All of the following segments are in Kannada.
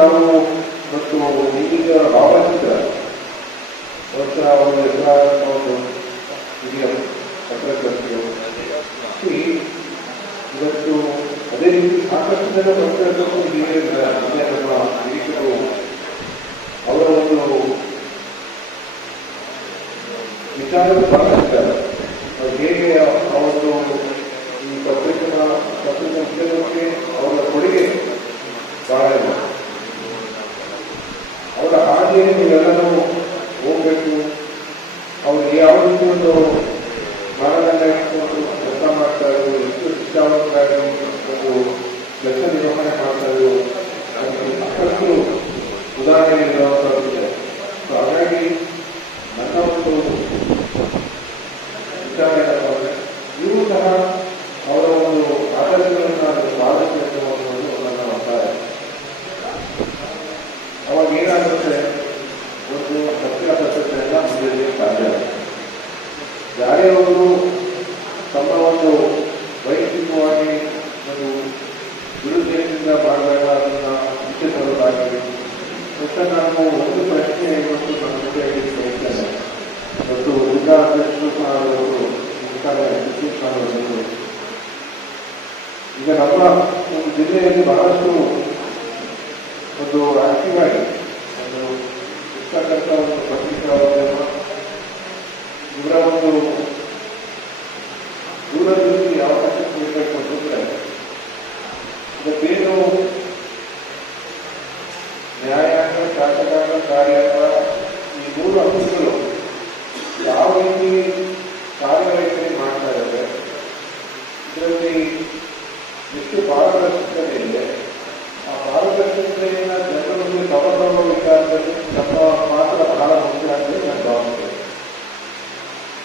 ನಾವು ಮತ್ತು ಈಗ ಭಾವಚಿತ್ರ ಬಹುಶಃ ಅವರು ಎಲ್ಲ ಒಂದು ಹಿರಿಯ ಪತ್ರಕರ್ತರು ಇವತ್ತು ಅದೇ ರೀತಿ ಸಾಕಷ್ಟು ಜನ ಪತ್ರಕರ್ತರು ಹಿರಿಯ ನಮ್ಮ ಹಿರಿಯರು ಅವರ ಒಂದು ವಿಚಾರದ ಭಾಗಿಸಿದ್ದಾರೆ. ಹೇಗೆ ಅವರು ಈ ಪತ್ರಿಕಾ ಉದ್ಯಮಕ್ಕೆ ಅವರ ಕೊಡುಗೆ ಬಹಳ ಇದೆ. ಅವರ ಹಾಗೆಯೇ ನೀವೆಲ್ಲರೂ ಹೋಗ್ಬೇಕು. ಅವರು ಯಾವ ರೀತಿ ಒಂದು ಮಾನದಂಡ ಇಟ್ಕೊಂಡು ಕೆಲಸ ಮಾಡ್ತಾ ಇದ್ರು, ಎಷ್ಟು ಶಿಕ್ಷಾವಂತರಾಗಿ ಒಂದು ಕೆಲಸ ನಿರ್ವಹಣೆ ಮಾಡ್ತಾ ಇದ್ರು, ಸಾಕಷ್ಟು ಉದಾಹರಣೆಗಳಿದೆ. ಹಾಗಾಗಿ ನನ್ನ ಒಂದು ವಿಚಾರ ಏನಪ್ಪ ಅಂದರೆ ನೀವು ಸಹ ಅವರ ಒಂದು ಆದರ್ಶಗಳನ್ನು ಪಾಲಿಸಬೇಕು ಅನ್ನೋದು ನನ್ನ ಒತ್ತಾಯ. ಅವಾಗ ಏನಾಗುತ್ತೆ, ಒಂದು ಸತ್ಯಾಸತ್ಯತೆಯನ್ನು ಮುಂದೆ ಸಾಧ್ಯ. ಯಾರೇ ಅವರು ತಮ್ಮ ಒಂದು ವೈಯಕ್ತಿಕವಾಗಿ ಒಂದು ದುರುದ್ದೇಶದಿಂದ ಮಾಡಿದಾಗ ಅದನ್ನು ಮುಂಚೆ ತರೋದಾಗಿದೆ. ಮತ್ತು ನಾನು ಒಂದು ಪ್ರಶ್ನೆ ಇವತ್ತು ನನ್ನ ಜೊತೆ ಬಯಸ್ತೇನೆ. ಮತ್ತು ಜಿಲ್ಲಾ ಅಧ್ಯಕ್ಷರು ಸಹ ಅವರು ಈಗ ನಮ್ಮ ಒಂದು ಜಿಲ್ಲೆಯಲ್ಲಿ ಬಹಳಷ್ಟು ಒಂದು ಆಕ್ಟಿವ್ ಆಗಿ ಒಂದು ಇರ್ತಕ್ಕಂಥ ಒಂದು ಪತ್ರಿಕಾ ಉದ್ಯಮ ಇವರ ಒಂದು ದೂರದೃಷ್ಟಿ ಯಾವ ಮಟ್ಟಕ್ಕೆ ಇರಬೇಕು ಅಂತಂದ್ರೆ, ಇವತ್ತೇನು ನ್ಯಾಯಾಂಗ, ಶಾಸಕಾಂಗ, ಕಾರ್ಯಾಂಗ ಈ ಮೂರು ಅಂಶಗಳು ಯಾವ ರೀತಿ ಕಾರ್ಯವೈಖರಿ ಮಾಡ್ತಾ ಇದ್ದಾರೆ, ಇದರಲ್ಲಿ ಎಷ್ಟು ಪಾರದರ್ಶಕತೆ ಇದೆ, ಆ ಪಾರದರ್ಶಕತೆಯನ್ನು ಜನರಲ್ಲಿ ತಗೊಂಡುವ ವಿಚಾರದಲ್ಲಿ ನಮ್ಮ ಮಾತ್ರ ಬಹಳ ಮುಖ್ಯ ಅಂದರೆ ನಾನು ಭಾವಿಸ್ತೇನೆ.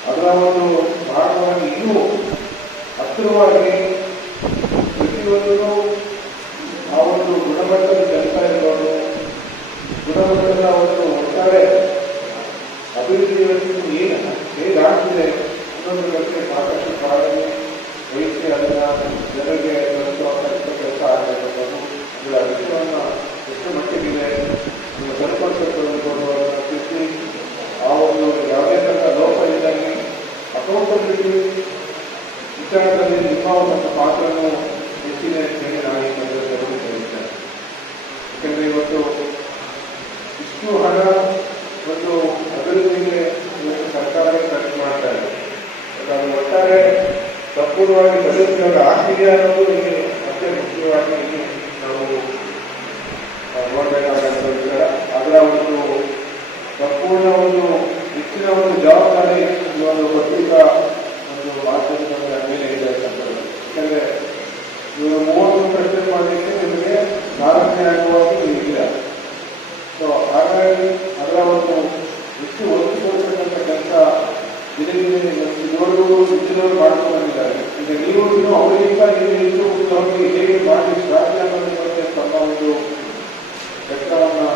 ಅದರ ಒಂದು ಭಾಗವಾಗಿ ಇನ್ನೂ ಹತ್ತಿರವಾಗಿ ಪ್ರತಿಯೊಂದು ಆ ಒಂದು ಗುಣಮಟ್ಟದ ಕೆಲಸ ಇರೋದು, ಗುಣಮಟ್ಟದ ಒಂದು ಒಟ್ಟಾರೆ ಅಭಿವೃದ್ಧಿಯನ್ನು ಹೇಗಾಗ್ತಿದೆ ಅನ್ನೋದ್ರ ಬಗ್ಗೆ ಸಾಕಷ್ಟು ಕಾಳಜಿ ವಹಿಸಿ ಅದನ್ನು ಜನರಿಗೆ ತಲುಪುವಂಥ ಕೆಲಸ ಆಗಬೇಕು. ಇದರ ವಿಷಯವನ್ನು ಎಷ್ಟು ಮಟ್ಟಿಗಿದೆ ನೀವು ಸರಿಪಡಿಸಿಕೊಳ್ಳುವುದನ್ನು ತಿಳಿಸಿ ಆ ಒಂದು ಯಾವುದೇ ಥರದ ಲೋಪ ಇದ್ದಲ್ಲಿ ಅಕೌಂಟಬಿಲಿಟಿ ವಿಚಾರದಲ್ಲಿ ನಿಮ್ಮ ಒಂದು ಪಾತ್ರವನ್ನು ಹೆಚ್ಚಿನ ಹೇಳಿ ನಾನು ಈ ಸಂದರ್ಭದಲ್ಲಿ ಹೇಳಿದ್ದೇನೆ. ಯಾಕೆಂದರೆ ಇವತ್ತು ಇಷ್ಟು ಹಣ ಒಂದು ಅಭಿವೃದ್ಧಿಗೆ ಇವತ್ತು ಸರ್ಕಾರವೇ ಖರ್ಚು ಮಾಡ್ತಾ ಇದೆ. ಅದು ಒಟ್ಟಾರೆ ಸಂಪೂರ್ಣವಾಗಿ ಬದುಕಿನವರ ಆಸ್ತಿಗೆ ಅನ್ನೋದು ಇಲ್ಲಿ ಮತ್ತೆ ಮುಖ್ಯವಾಗಿ ಇಲ್ಲಿ ನಾವು ನೋಡಬೇಕಾದಂಥ ವಿಚಾರ. ಅದರ ಒಂದು ಸಂಪೂರ್ಣ ಒಂದು ಹೆಚ್ಚಿನ ಒಂದು ಜವಾಬ್ದಾರಿ ಈ ಒಂದು ಪತ್ರಿಕಾ ಒಂದು ಮಾಧ್ಯಮದ ಮೇಲೆ ಇದೆ ಅಂತಂದ್ರೆ, ಯಾಕಂದರೆ ಇವರು 30 ಪ್ರಶ್ನೆ ಮಾಡಲಿಕ್ಕೆ ನಿಮಗೆ 4ನೇ ಅಂಗವಾಗಿ ಇಲ್ಲ. ಸೊ ಹಾಗಾಗಿ ಅದರ ಒಂದು ಹೆಚ್ಚು ಒತ್ತು ಕೊಡ್ತಕ್ಕಂಥ ಕೆಲಸ ದಿನೇ ಇದುವರೆಗೂ ಹೆಚ್ಚಿನವರು ಮಾಡ್ಕೊಂಡು ಬಂದಿದ್ದಾರೆ. ಈಗ ನೀವು ಇನ್ನೂ ಅವರಿಗಿಂತ ಹೆಚ್ಚು ಉತ್ತಮವಾಗಿ ಹೇಗೆ ಮಾಡಿ ಸಾಧ್ಯ ಅನ್ನೋದ್ರ ಬಗ್ಗೆ ತಮ್ಮ ಒಂದು ಕೆಲಸವನ್ನು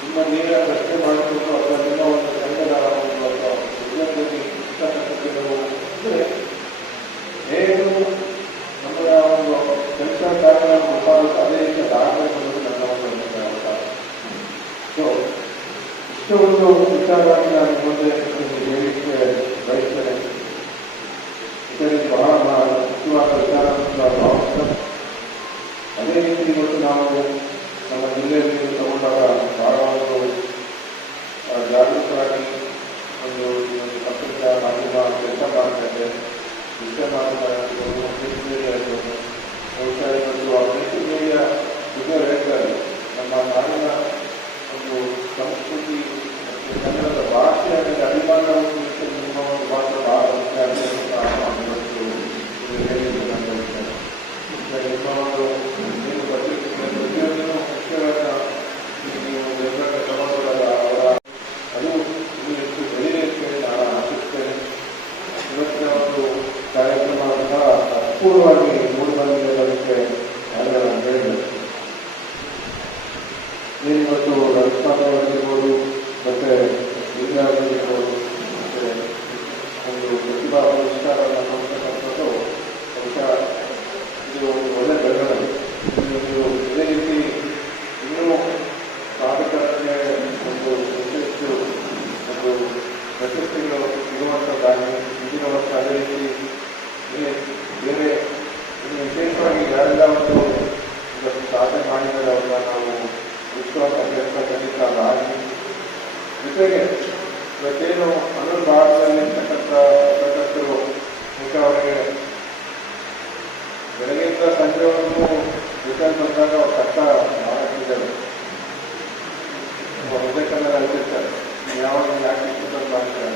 ನಿಮ್ಮ ನೀವೇ ಪ್ರಶ್ನೆ ಮಾಡಿಕೊಂಡು ಅಥವಾ ನಿಮ್ಮ ಒಂದು ಸಂಘದ ಉದ್ಯೋಗದಲ್ಲಿ ಇಷ್ಟಪಟ್ಟಿದ್ದವು ಅಂದರೆ ಹೇಗೂ ನಮ್ಮ ಒಂದು ಕೆಲಸ ಕಾರ್ಯ ಮುಖಾಂತರ ಅದೇ ರೀತಿ ಆಗಬೇಕು ಅನ್ನೋದು ನನ್ನ ಒಂದು ಅಭಿಪ್ರಾಯ. ಸೊ ಇಷ್ಟು ಒಂದು ವಿಚಾರವಾಗಿ ನಾನು ಮುಂದೆ ಹೇಳಿಕ್ಕೆ ಬಯಸ್ತೇನೆ. ಇದರಲ್ಲಿ ಬಹಳ ಮುಖ್ಯವಾದ ವಿಚಾರ ಭಾವಿಸ್ತೇನೆ. ಅದೇ ರೀತಿ ಇವತ್ತು ನಾವು ನಮ್ಮ ಜಿಲ್ಲೆಯಲ್ಲಿ ತಗೊಂಡಾಗ ಬಹಳ ಒಂದು ಜಾಗೃತರಾಗಿ ಒಂದು ಪತ್ರಿಕಾ ಮಾಧ್ಯಮ ಕೆಲಸ ಮಾಡ್ತಾರೆ. ವಿಷಯ ಮಾಧ್ಯಮ ಮೀಡಿಯಾ ಇರ್ಬೋದು, ಬಹುಶಃ ಇವತ್ತು ಆ ಪ್ರಿಂಟ್ ಮೀಡಿಯಾ ಇದು ಹೇಳ್ತಾರೆ ನಮ್ಮ ನಾಡಿನ ಒಂದು ಸಂಸ್ಕೃತಿ ಮತ್ತು ಕನ್ನಡದ ಭಾಷೆಯ ಮೇಲೆ ಅಭಿಮಾನವನ್ನು ನಿಮ್ಮ ಒಂದು ಮಾತ್ರ ಬಹಳ ಮುಖ್ಯ ಅಂತ ಹೇಳಿದ್ದು ನಾನು ಹೇಳ್ತೇನೆ. ನಿಮ್ಮ ಒಂದು ಏನು ಪತ್ರಿಕೆ ಪ್ರತಿಯೊಂದೂ ಮುಖ್ಯವಾದ ನೀವು ನಿರ್ಧಾರ ತಗೊಂಡಾಗ ಅವರ ಅದು ಇನ್ನೂ ಹೆಚ್ಚು ಬೆಳೆಯಲಿಕ್ಕೆ ನಾನು ಆಶಿಸ್ತೇನೆ. ಇವತ್ತಿನ ಒಂದು ಕಾರ್ಯಕ್ರಮ ಸಹ ಅಪೂರ್ವವಾಗಿ ಮೂಡಿಬಂದಿರೋದಕ್ಕೆ ನಾನು ಹೇಳಿದೆ. ಇವತ್ತು ರವಿಸ್ವಾಮಿಯವರಿರ್ಬೋದು, ಮತ್ತು ವಿದ್ಯಾರ್ಥಿಗಳಿರ್ಬೋದು, ಮತ್ತು ಒಂದು ಪ್ರತಿಭಾ ಪುರಸ್ಕಾರವನ್ನು ಕೊಡ್ತಕ್ಕಂಥದ್ದು ಬಹುಶಃ ಇದು ಒಂದು ಒಳ್ಳೆ ಬೆಳವಣಿಗೆ. ವಿಶ್ವಾಸ ಖಂಡಿತ ಆಗಲಿ. ಜೊತೆಗೆ ಇವತ್ತೇನು ಅನುರ್ ಭಾರತದಲ್ಲಿ ಇರ್ತಕ್ಕಂಥ ಪತ್ರಕರ್ತರು ಈಗ ಅವರಿಗೆ ಬೆಳಗ್ಗೆಯಿಂದ ಸಂಜೆವರೆಗೂ ರಿಟರ್ನ್ ಬಂದಾಗ ಅವ್ರು ಕಷ್ಟ ಮಾಡಿದ್ದಾರೆ. ಹೃದಯ ಕನ್ನಡ ಹೇಳ್ತಿರ್ತಾರೆ, ಯಾವಾಗ ಯಾಕೆ ಮಾಡ್ತಾರೆ.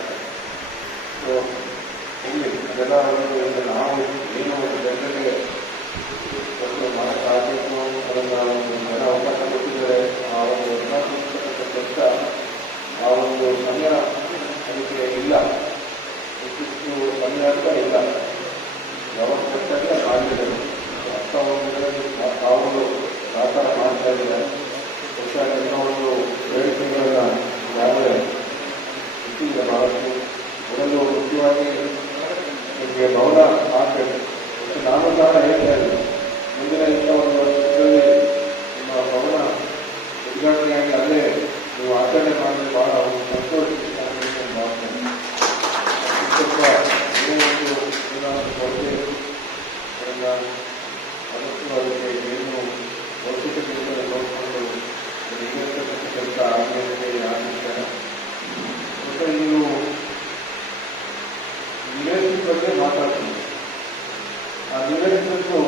ಸೊ ಇಲ್ಲಿ ಅದೆಲ್ಲ ಒಂದು ನಾವು ಏನು ಒಂದು ಜನರಿಗೆ ಒಂದು ಮಾಡೋಕ್ಕಾಗಬೇಕು ಅದನ್ನು ಒಂದು ಜನ ಅವಕಾಶ ಕೊಟ್ಟಿದ್ದಾರೆ. ಆ ಒಂದು ಕೆಲಸ ಆ ಒಂದು ಸಮಯ ಅದಕ್ಕೆ ಇಲ್ಲ, ಇಷ್ಟು ಸಮಯ ಅಂತ ಇಲ್ಲ. ಯಾವಾಗ ಕೊಟ್ಟಾಗ ಮಾಡಿದ್ದಾರೆ ತಾವು ವ್ಯಾಪಾರ ಮಾಡ್ತಾ ಇದ್ದಾರೆ. ಇನ್ನೂ ಒಂದು 7 ತಿಂಗಳ ಈಗಾಗಲೇ ಇಟ್ಟಿದೆ. ಬಹಳಷ್ಟು ಮೊದಲು ಮುಖ್ಯವಾಗಿ ನಿಮಗೆ ಭವನ ಆಗಬೇಕು. ನಾನು ಸಹ ಹೇಳ್ತಾ ಇದ್ದೀನಿ, ಮುಂದಿನ ಇಂಥ ಒಂದು ವರ್ಷದಲ್ಲಿ ನಿಮ್ಮ ಭವನ ಉದ್ಘಾಟನೆಯಾಗಿ ಅಲ್ಲೇ ನೀವು ಆಚರಣೆ ಮಾಡಲು ಬಹಳ ಒಂದು ಸಂತೋಷ ಭಾವನೆ. ಸ್ವಲ್ಪ ಏನಾದರೂ ಕೊರತೆ ಅದಕ್ಕೂ ಅದಕ್ಕೆ ಏನು ಭೌತಿಕತೆಯನ್ನು ನೋಡಿಕೊಂಡು ಈಗಿರ್ತಕ್ಕಂಥ ಕೆಲಸ ಆಗಲಿಕ್ಕೆ ಆಗಿರ್ತಾರೆ. ಮತ್ತು ನೀವು ಲಿಡರ್ಶಿಪ್ ಬಗ್ಗೆ ಮಾತಾಡ್ತೀನಿ. ಆ ಲಿಡರ್ಶಿಪ್ಪು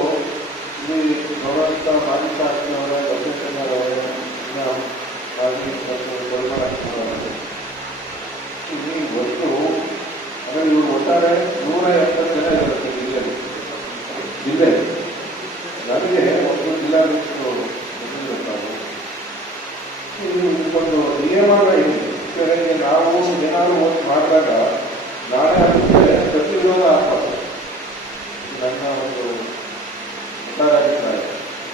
ಇಲ್ಲಿ ಗೌರವಿತ ಮಾಜಿ ಶಾಸಕರವರ ಬಸವೇಶ್ವರವರ ಮಾಜಿ ಗೋಲ್ಮಾರವರ ಇಲ್ಲಿ ಒಟ್ಟು ಅಂದರೆ ಇವರು ಒಟ್ಟಾರೆ 180 ಜನ ಇರುತ್ತೆ ಜಿಲ್ಲೆ. ನನಗೆ ಒಂದು ಜಿಲ್ಲಾಧ್ಯಕ್ಷರು ಒಂದು ನಿಯಮನ ಇದೆ. ನಾವು ಏನಾದರೂ ಒಂದು ಮಾಡಿದಾಗ ನಾಳೆ ಅದಕ್ಕೆ ಪ್ರತಿರೋಧ ಆಗ್ಬಾರ್ದು. ನನ್ನ ಒಂದು ಒಟ್ಟಾರಾಗಿದ್ದಾರೆ.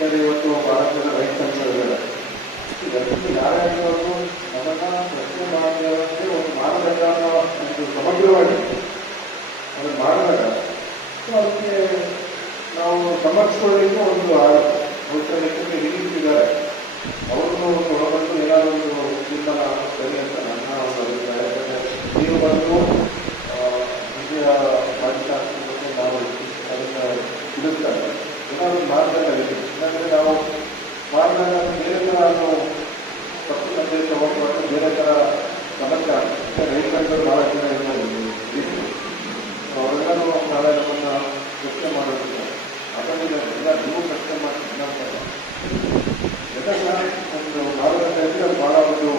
ಯಾಕಂದರೆ ಇವತ್ತು ಭಾರತದ ರೈತ ಸಂಘಗಳಿದ್ದಾರೆ. ಇದರಲ್ಲಿ ಯಾರ್ಯಾರು ನಮ್ಮನ್ನ ಪ್ರಶ್ನೆ ಮಾಡಿದವರಿಗೆ ಒಂದು ಮಾನದಂಡ ಒಂದು ಸಮಗ್ರವಾಗಿ ಅದನ್ನು ಮಾಡಿದಾಗ ಅದಕ್ಕೆ ನಾವು ಸಮರ್ಪಿಸೋದಕ್ಕೆ ಒಂದು ಔಷಧಕ್ಕೆ ಹಿಡಿಯುತ್ತಿದ್ದಾರೆ. ಅವ್ರನ್ನು ಒಳಗೊಂಡು ಏನಾದರೂ ಒಂದು ತೀರ್ಮಾನ ಸರಿ ಅಂತ ನನ್ನ ಒಂದು ಅಭಿಪ್ರಾಯ. ನೀವು ಬಂದು ವಿಜಯ ಮಾಧ್ಯಮ ನಾವು ಅದನ್ನು ಇಡುತ್ತಾರೆ ಏನಾದರೂ ಮಾರ್ಗದಲ್ಲಿ. ಯಾಕಂದರೆ ನಾವು ಮಾಡಿದಾಗ ಬೇರೆ ಥರ ನಾವು ತಪ್ಪು ಸಂದೇಶ ಹೋಗುವಾಗ ಬೇರೆ ಥರ ಸಮಸ್ಯೆ ಆಗ್ತದೆ. ರೈತರು ಭಾಳ ಜನ ಅವರೆಲ್ಲರೂ ನಾಳೆ ನಮ್ಮನ್ನು ಪ್ರಶ್ನೆ ಮಾಡೋದಿಲ್ಲ. ಅದರಿಂದ ಎಲ್ಲ ನೀವು ಪ್ರಶ್ನೆ ಮಾಡ್ತಾರೆ ಎಲ್ಲ ಒಂದು ಮಾರ್ಗದಲ್ಲಿ ಭಾಳ ಒಂದು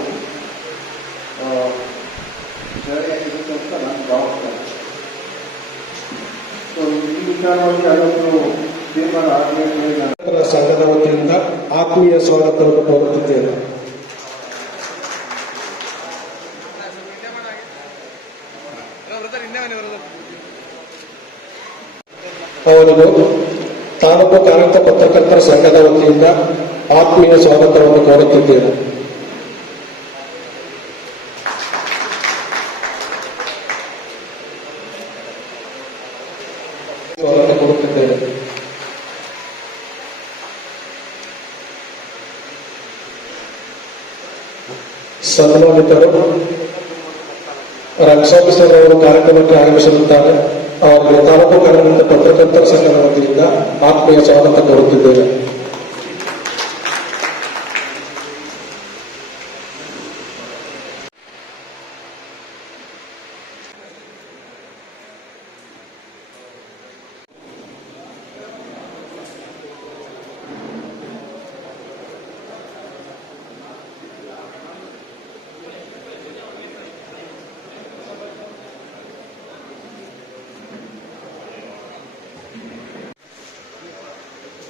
ಸರಿಯಾಗಿರುತ್ತೆ ಅಂತ ನಾನು ಭಾವಿಸ್ತೇನೆ. ಸೊ ಈ ವಿಚಾರವಾಗಿ ಅದೊಂದು ತೀರ್ಮಾನ ಆಗಬೇಕು. ಸಂಘದ ವತಿಯಿಂದ ಆತ್ಮೀಯ ಸ್ವಾಗತವನ್ನು ಕೋರುತ್ತಿದ್ದೇನೆ. ಅವರಿಗೂ ತಾಲೂಕು ಕಾರ್ಮಿಕ ಪತ್ರಕರ್ತರ ಸಂಘದ ವತಿಯಿಂದ ಆತ್ಮೀಯ ಸ್ವಾಗತವನ್ನು ಕೋರುತ್ತಿದ್ದೇನೆ. ಸ್ವಾಗತ ಕೋರುತ್ತಿದ್ದೇನೆ. ಸನ್ಮಾನಿತರು ರಂಗಸ್ವಾಮಿ ಅವರು ಕಾರ್ಯಕ್ರಮಕ್ಕೆ ಆಗಮಿಸಲಿದ್ದಾರೆ. ಅವರಿಗೆ ತಾಲೂಕು ಕಾರ್ಮಿಕ ಪತ್ರಕರ್ತರ ಸಂಘದ ವತಿಯಿಂದ ಆತ್ಮೀಯ ಸ್ವಾಗತ ಕೋರುತ್ತಿದ್ದೇನೆ.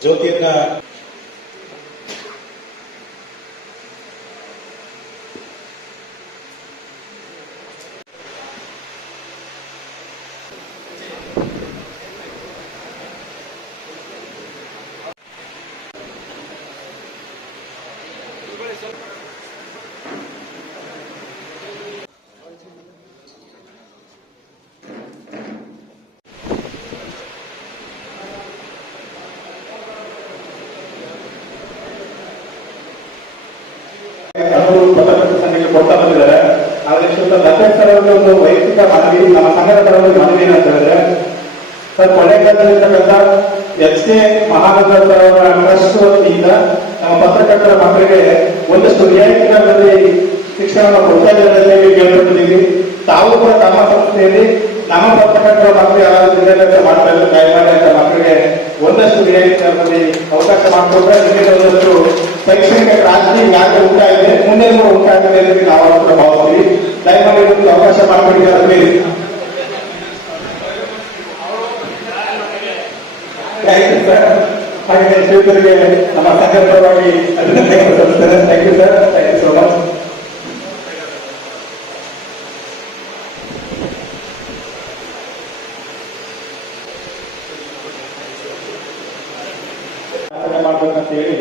ಜ್ಯೋತಿಯನ್ನ ಪತ್ರಕರ್ತರ ಸಂಘಕ್ಕೆ ಕೊಡ್ತಾ ಬಂದಿದ್ದಾರೆ. ಆದ್ರೆ ಲತೇಶ್ ಸರ್ ಅವರಿಗೆ ಒಂದು ವೈಯಕ್ತಿಕ ಮನವಿ, ನಮ್ಮ ಸಂಘದ ಪರವಾಗಿ ಮನವಿ ಏನಂತ ಹೇಳಿದ್ರೆ, ಸರ್ ಕೊನೆಗಾಲದಲ್ಲಿರ್ತಕ್ಕಂಥ ಎಚ್.ಕೆ. ಮಹಾನಂದ ಅವರ ಟ್ರಸ್ಟ್ ವತಿಯಿಂದ ನಮ್ಮ ಪತ್ರಕರ್ತರ ಮಕ್ಕಳಿಗೆ ಒಂದಷ್ಟು ರಿಯಾಯಿತಿಗಳಲ್ಲಿ ಶಿಕ್ಷಣವನ್ನು ಪ್ರೋತ್ಸಾಹ ಕೇಳ್ಕೊಟ್ಟಿದ್ದೀವಿ. ತಾವು ಕೂಡ ತಮ್ಮ ಸಂಸ್ಥೆಯಲ್ಲಿ ನಮ್ಮ ಪತ್ರಕರ್ತರ ಮಕ್ಕಳು ಯಾರಾದ್ರೂ ವಿದ್ಯಾಭ್ಯಾಸ ಮಾಡ್ತಾ ಇದ್ದಾರೆ ದಯಮಾಡಿ ಅಂತ ಮಕ್ಕಳಿಗೆ ಒಂದಷ್ಟು ರಿಯಾಯಿತಿಗಳಲ್ಲಿ ಅವಕಾಶ ಮಾಡಿಕೊಟ್ರೆ ನಿಮಗೆ ಒಂದಷ್ಟು ಶೈಕ್ಷಣಿಕ ಕ್ರಾಂತಿ ಯಾಕೆ ಉಂಟಾಗಿದೆ ಮುಂದೆ ಉಂಟಾಗಿದೆ ಅಂತ ನಾವು ಕೂಡ ಭಾವಿಸ್ತೀವಿ. ದಯಮಾಡಿ ಒಂದು ಅವಕಾಶ ಮಾಡಿಕೊಟ್ಟಿದ್ದಾರೆ. ಹಾಗೆ ಶ್ರೀಧರಿಗೆ ನಮ್ಮ ಸಂಘದ ಪರವಾಗಿ ಅಭಿನಂದನೆ ಸಲ್ಲಿಸ್ತೇನೆ. Thank you sir, thank you so much. ಮಾಡ್ಬೇಕಂತ ಹೇಳಿ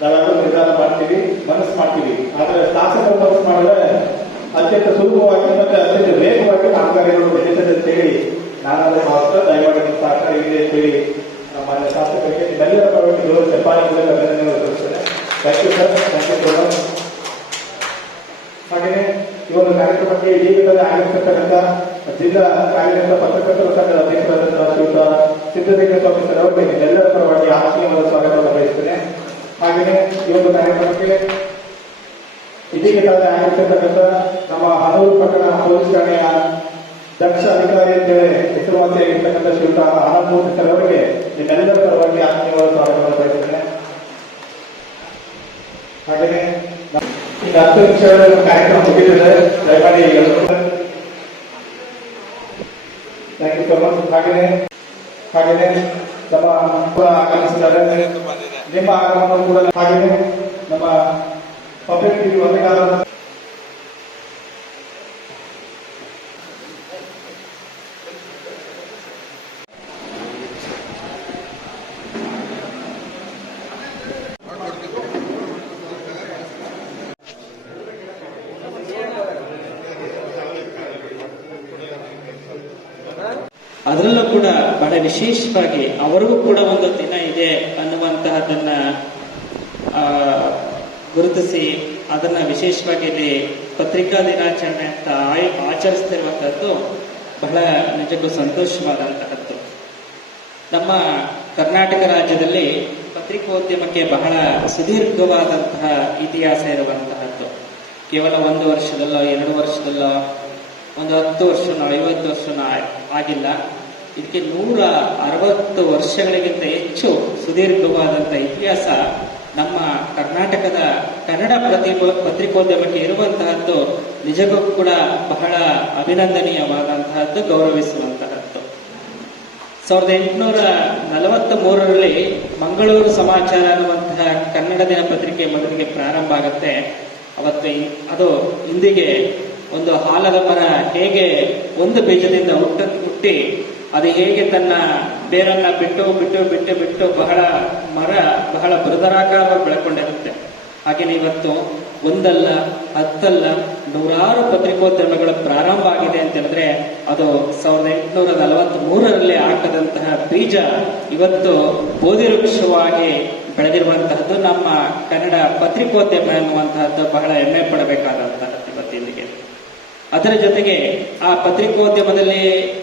ನಾವೆಲ್ಲರೂ ನಿರ್ಧಾರ ಮಾಡ್ತೀವಿ, ಮನಸ್ಸು ಮಾಡ್ತೀವಿ. ಆದ್ರೆ ಶಾಸಕರು ಮನಸ್ಸು ಮಾಡಿದ್ರೆ ಅತ್ಯಂತ ಸುಲಭವಾಗಿ ಮತ್ತೆ ಅತ್ಯಂತ ವೇಗವಾಗಿ ಕಾಮಗಾರಿಗಳು ನಡೀತದೆ ಅಂತ ಹೇಳಿ ನಾನಾದ್ರೆ ಮಾತ್ರ ದಯಮಾಡಿ ನಿಮ್ಮ ಸಹಕಾರ ಇದೆ ಅಂತ ಹೇಳಿ ಮಾನ್ಯ ಶಾಸಕರಿಗೆ ನಿಮ್ಮೆಲ್ಲರ ಪರವಾಗಿ ಗೌರವ ಚಪ್ಪಾಳೆ ಅಭಿನಂದನೆ ಸಲ್ಲಿಸ್ತೇನೆ. Thank you sir, thank you so much. ಹಾಗೆಯೇ ಈ ಒಂದು ಕಾರ್ಯಕ್ರಮಕ್ಕೆ ಈಗಾಗಲೇ ಆಗಮಿಸಿರ್ತಕ್ಕಂಥ ಜಿಲ್ಲಾ ಕಾರ್ಯನಿರತ ಪತ್ರಕರ್ತರ ಸಂಘದ ಅಧ್ಯಕ್ಷರಾದಂತಹ ಶ್ರೀಯುತ ಸಿದ್ದಲಿಂಗ ಸ್ವಾಮಿ ಸರ್ ಅವರಿಗೆ ಎಲ್ಲರ ಪರವಾಗಿ ಆತ್ಮೀಯವಾದ ಸ್ವಾಗತವನ್ನು ಬಯಸ್ತೇನೆ. ಹಾಗೆಯೇ ಈ ಒಂದು ಕಾರ್ಯಕ್ರಮಕ್ಕೆ ಇದೀಗ ಆಗಮಿಸಿರ್ತಕ್ಕಂಥ ನಮ್ಮ ಹನೂರು ಪಟ್ಟಣ ಪೊಲೀಸ್ ಠಾಣೆಯ ದಕ್ಷ ಅಧಿಕಾರಿ ಅಂತೇಳಿ ಹೆಸರುವಾಸಿಯಾಗಿರ್ತಕ್ಕಂಥ ಶ್ರೀಯುತ ಆನಂದಮೂರ್ತಿ ಸರ್ ಅವರಿಗೆ ನಿಮ್ಮೆಲ್ಲರ ಪರವಾಗಿ ಆತ್ಮೀಯವಾದ ಸ್ವಾಗತವನ್ನು ಬಯಸ್ತೇನೆ. ಹಾಗೆಯೇ ಈಗ 10 ನಿಮಿಷಗಳ ಕಾರ್ಯಕ್ರಮ ಮುಗಿದಿದೆ. ದಯಮಾಡಿ ಥ್ಯಾಂಕ್ ಯು ಸೋ ಮಚ್. ಹಾಗೆಯೇ ನಮ್ಮ ಆಗಮಿಸಿದ್ದಾರೆ. ನಿಮ್ಮ ಆಗಮನ ಕೂಡ ಹಾಗೆಯೇ ನಮ್ಮ ಪಬ್ಲಿಕ್ ಟಿವಿ ವರದಿಗಾರ ಅದರಲ್ಲೂ ಕೂಡ ಬಹಳ ವಿಶೇಷವಾಗಿ ಅವರಿಗೂ ಕೂಡ ಒಂದು ದಿನ ಇದೆ ಅನ್ನುವಂತಹದನ್ನ ಗುರುತಿಸಿ ಅದನ್ನ ವಿಶೇಷವಾಗಿ ಇಲ್ಲಿ ಪತ್ರಿಕಾ ದಿನಾಚರಣೆ ಅಂತ ಆಚರಿಸ್ತಿರುವಂತಹದ್ದು ಬಹಳ ನಿಜಕ್ಕೂ ಸಂತೋಷವಾದಂತಹದ್ದು. ನಮ್ಮ ಕರ್ನಾಟಕ ರಾಜ್ಯದಲ್ಲಿ ಪತ್ರಿಕೋದ್ಯಮಕ್ಕೆ ಬಹಳ ಸುದೀರ್ಘವಾದಂತಹ ಇತಿಹಾಸ ಇರುವಂತಹದ್ದು. ಕೇವಲ 1 ವರ್ಷದಲ್ಲೋ 2 ವರ್ಷದಲ್ಲೋ ಒಂದು 10 ವರ್ಷನೋ 50 ವರ್ಷನೋ ಆಗಿಲ್ಲ. ಇದಕ್ಕೆ 160 ವರ್ಷಗಳಿಗಿಂತ ಹೆಚ್ಚು ಸುದೀರ್ಘವಾದಂತಹ ಇತಿಹಾಸ ನಮ್ಮ ಕರ್ನಾಟಕದ ಕನ್ನಡ ಪತ್ರಿಕೋದ್ಯಮಕ್ಕೆ ಇರುವಂತಹದ್ದು ನಿಜಕ್ಕೂ ಕೂಡ ಬಹಳ ಅಭಿನಂದನೀಯವಾದಂತಹದ್ದು, ಗೌರವಿಸುವಂತಹದ್ದು. 1843ರಲ್ಲಿ ಮಂಗಳೂರು ಸಮಾಚಾರ ಅನ್ನುವಂತಹ ಕನ್ನಡ ದಿನಪತ್ರಿಕೆ ಮೊದಲಿಗೆ ಪ್ರಾರಂಭ ಆಗುತ್ತೆ. ಅವತ್ತು ಅದು ಇಂದಿಗೆ ಒಂದು ಆಲದ ಮರ ಹೇಗೆ ಒಂದು ಬೀಜದಿಂದ ಹುಟ್ಟಿ ಅದು ಹೇಗೆ ತನ್ನ ಬೇರನ್ನ ಬಿಟ್ಟು ಬಹಳ ಬೃಹದಾಕಾರವಾಗಿ ಬೆಳ್ಕೊಂಡಿರುತ್ತೆ. ಹಾಗೇನೆ ಇವತ್ತು ಒಂದಲ್ಲ 10 ಅಲ್ಲ 100 ಪತ್ರಿಕೋದ್ಯಮಗಳು ಪ್ರಾರಂಭ ಆಗಿದೆ ಅಂತ ಹೇಳಿದ್ರೆ ಅದು 1843ರಲ್ಲಿ ಹಾಕದಂತಹ ಬೀಜ ಇವತ್ತು ಬೋಧಿ ವೃಕ್ಷವಾಗಿ ಬೆಳೆದಿರುವಂತಹದ್ದು ನಮ್ಮ ಕನ್ನಡ ಪತ್ರಿಕೋದ್ಯಮ ಎನ್ನುವಂತಹದ್ದು ಬಹಳ ಹೆಮ್ಮೆ ಪಡಬೇಕಾದಂತಹದ್ದು ಇವತ್ತಿಗೆ. ಅದರ ಜೊತೆಗೆ ಆ ಪತ್ರಿಕೋದ್ಯಮದಲ್ಲಿ